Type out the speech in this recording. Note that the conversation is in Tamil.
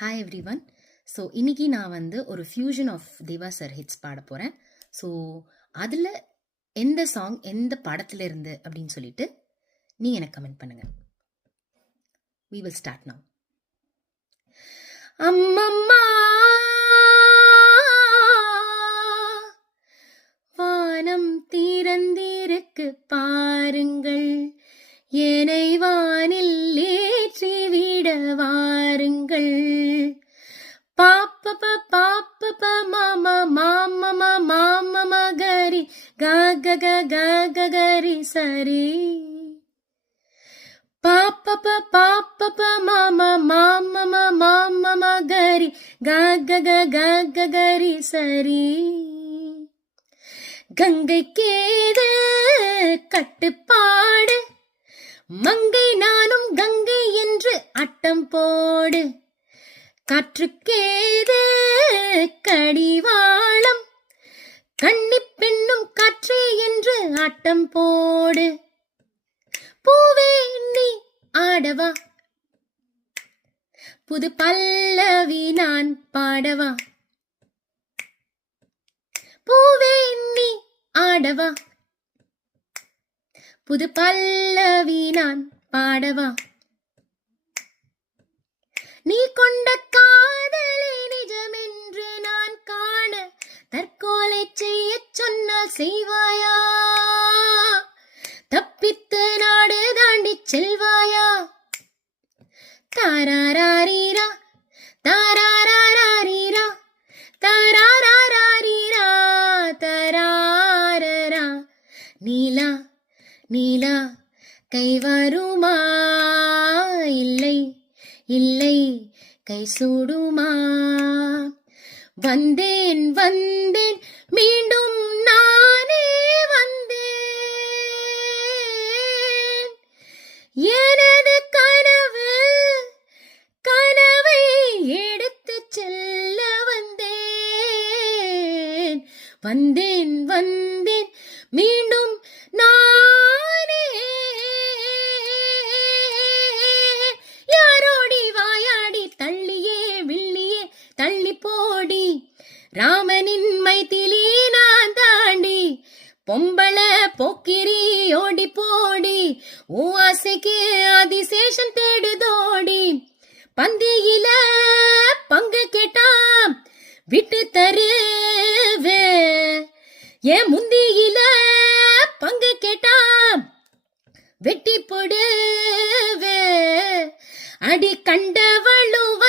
Hi every one. ஸோ இன்னைக்கு நான் ஒரு fusion of Deva sir hits பாட போகிறேன். ஸோ அதில் எந்த சாங் எந்த படத்துல இருந்து அப்படின்னு சொல்லிட்டு நீங்கள் எனக்கு கமெண்ட் பண்ணுங்க. We will start now. அம்மம்மா வானம் திறந்திருக்கு பாருங்கள், என்னை வானில் ஏற்றிவிட வாருங்கள். பாப்பப்ப பாப்பப்ப மாமா மாமம மாமம கரி கக கரி சரி. பாப்பப்ப பாப்பப்ப மாமா மாமம மாமம கரி கக கரி சரி. கங்கைக்கேது கட்டுப்பாடு, மங்கை நானும் கங்கை என்று அட்டம் போடு. காற்றுக்கேது கடிவாளம், கன்னி பெண்ணும் காற்றே என்று ஆட்டம் போடு. பூவே நீ ஆடவா, புது பல்லவி நான் பாடவா. பூவே நீ ஆடவா, புது பல்லவி நான் பாடவா. நீ கொண்ட காதலை நிஜமென்று நான் காண தற்கொலை செய்ய சொன்னால் செய்வாயா? தப்பித்து நாடு தாண்டி செல்வாயா? தாராரீரா தாராரீரா தாராரீரா தராரரா. நீலா நீலா கை வருமா, இல்லை இல்லை கை சூடுமா. வந்தேன் வந்தேன் மீண்டும் நானே வந்தேன். எனது கனவு கனவை எடுத்து செல்ல வந்தேன். வந்தேன் வந்தேன் மீண்டும் நானே. யாரோடி வாயாடி தள்ளியே வில்லியே தள்ளி போடி. ராமனின் மைத்திலி நான் தாண்டி, பொம்பள போக்கிரி ஓடி போடி. ஓ ஆசைக்கு ஆதிசேஷன் தேடுதோடி. பந்தியில பங்கு கேட்டாம் விட்டு தருவே, ஏன் முந்தியில பங்கு கேட்டாம் வெட்டி போடுவே. அடி கண்டவளுவ